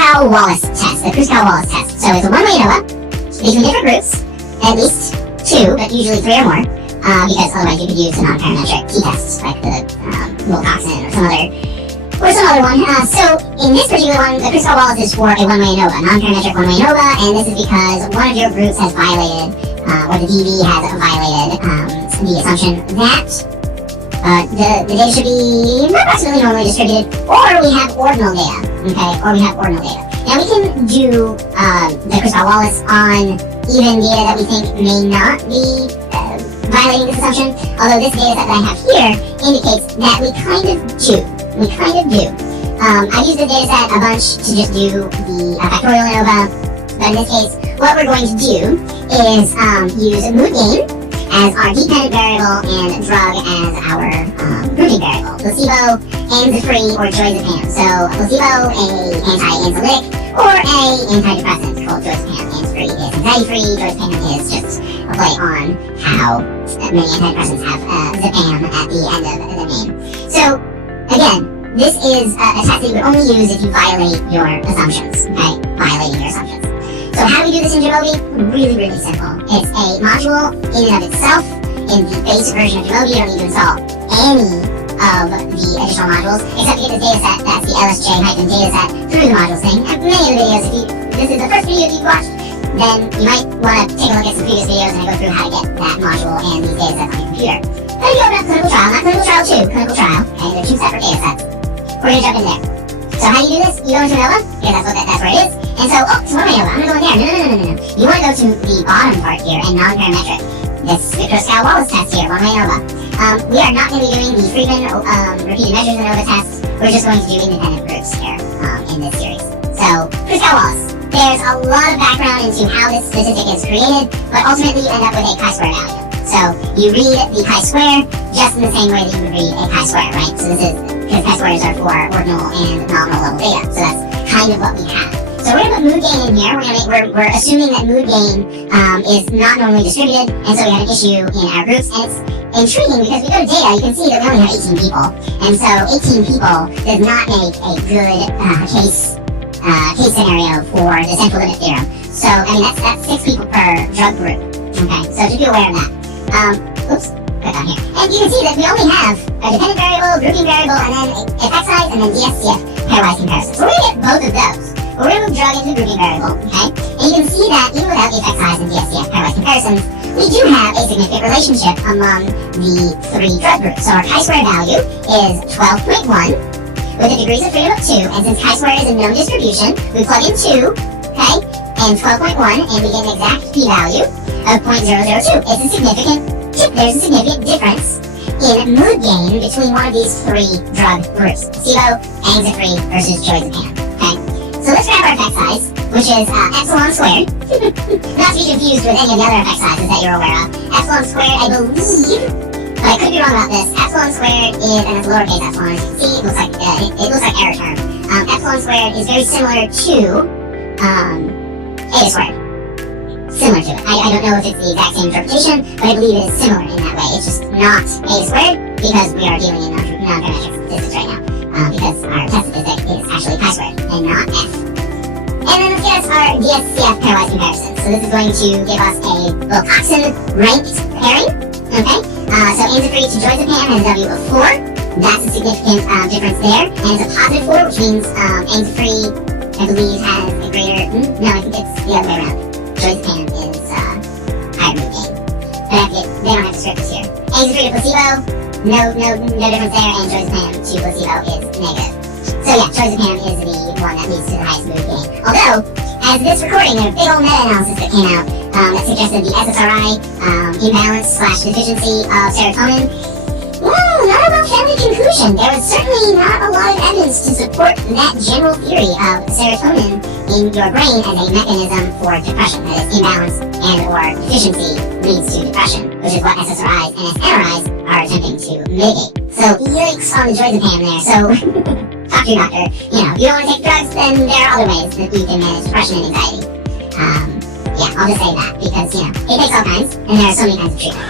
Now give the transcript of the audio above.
Wallis test, the Kruskal-Wallis test. So it's a one-way ANOVA between different groups, at least two, but usually three or more, because otherwise you could use a non-parametric t-test, like the toxin or some other one. So in this particular one, the Kruskal-Wallis is for a one-way ANOVA, non-parametric one-way ANOVA, and this is because one of your groups has violated, or the DV has violated the assumption that the data should be approximately normally distributed, or we have ordinal data, okay, or we have ordinal data. Now we can do the Kruskal-Wallis on even data that we think may not be violating this assumption, although this data set that I have here indicates that we kind of do. I've used the data set a bunch to just do the factorial ANOVA, but in this case, what we're going to do is use mood gain as our dependent variable and drug as our grouping variable. Placebo, anxiety-free, or joyzepam. So placebo, a anti-anxiolytic, or a antidepressant called joyzepam. Anxiety-free is anxiety-free, joyzepam is just a play on how many antidepressants have zepam at the end of the name. So again, this is a test that you would only use if you violate your assumptions, okay? Violating your assumptions. So how do we do this in Jamovi? Really, really simple. It's a module in and of itself. In the basic version of Jamovi, you don't need to install any of the additional modules, except to get this data set, that's the LSJ-data set, through the modules thing. And many of the videos, if this is the first video that you've watched, then you might want to take a look at some previous videos and I go through how to get that module and these data sets on your computer. But if you open up Clinical Trial, not Clinical Trial 2, Clinical Trial, okay, they're two separate data sets. We're going to jump in there. So how do you do this? You go into ANOVA, because that's where it is. And so, it's one-way ANOVA, I'm going to go in there. No. You want to go to the bottom part here and non-parametric. This is the Kruskal-Wallis test here, one-way ANOVA. We are not going to be doing the Friedman repeated measures ANOVA test. We're just going to do independent groups here in this series. So, Kruskal-Wallis. There's a lot of background into how this statistic is created, but ultimately you end up with a chi-square value. So, you read the chi-square just in the same way that you would read a chi-square, right? So this is, because chi-squares are for ordinal and nominal level data. So that's kind of what we have. So we're going to put mood gain in here. We're assuming that mood gain is not normally distributed, and so we have an issue in our groups. And it's intriguing because we go to data, you can see that we only have 18 people, and so 18 people does not make a good case scenario for the central limit theorem. So I mean that's 6 people per drug group. Okay, so just be aware of that. Click on here, and you can see that we only have a dependent variable, grouping variable, and then effect size, and then DSCF pairwise comparison. So we're going to get both of those. We're going to move drug into the grouping variable, okay? And you can see that even without the effect size and DSCF pairwise comparisons, we do have a significant relationship among the 3 drug groups. So our chi-square value is 12.1 with a degrees of freedom of 2, and since chi-square is a known distribution, we plug in 2, okay, and 12.1, and we get an exact p-value of 0.002. There's a significant difference in mood gain between one of these 3 drug groups, placebo, anxiety-free versus joyzepam, okay? So let's grab our effect size, which is epsilon squared. Not to be confused with any of the other effect sizes that you're aware of. Epsilon squared, I believe, but I could be wrong about this. Epsilon squared is, and it's lowercase epsilon, as you can see, it looks like error term. Epsilon squared is very similar to eta squared. Similar to it. I don't know if it's the exact same interpretation, but I believe it is similar in that way. It's just not eta squared because we are dealing in non-parametric statistics right now. Because our test statistic is actually chi-squared and not f. And then let's get us our DSCF pairwise comparison. So this is going to give us a little toxin ranked pairing. Okay. So anxiety-free to joyzepam has a W of 4. That's a significant difference there. And it's a positive 4, which means anxiety-free, I believe, has a greater. No, I think it's the other way around. Joyzepam is higher mood gain. But they don't have to script this here. Anxiety-free to placebo. No difference there, and joyzepam to placebo is negative. So yeah, joyzepam is the one that leads to the highest mood gain. Although, as this recording, there was a big old meta-analysis that came out that suggested the SSRI imbalance/deficiency of serotonin. Well, not a well-founded conclusion. There was certainly not a lot of evidence to support that general theory of serotonin in your brain as a mechanism for depression. That is, imbalance and/or deficiency leads to depression, which is what SSRIs and SNRIs are attempting to mitigate. So, yikes on the joyzepam there. So, talk to your doctor. You know, if you don't want to take drugs, then there are other ways that you can manage depression and anxiety. Yeah, I'll just say that because, you know, it takes all kinds, and there are so many kinds of treatment.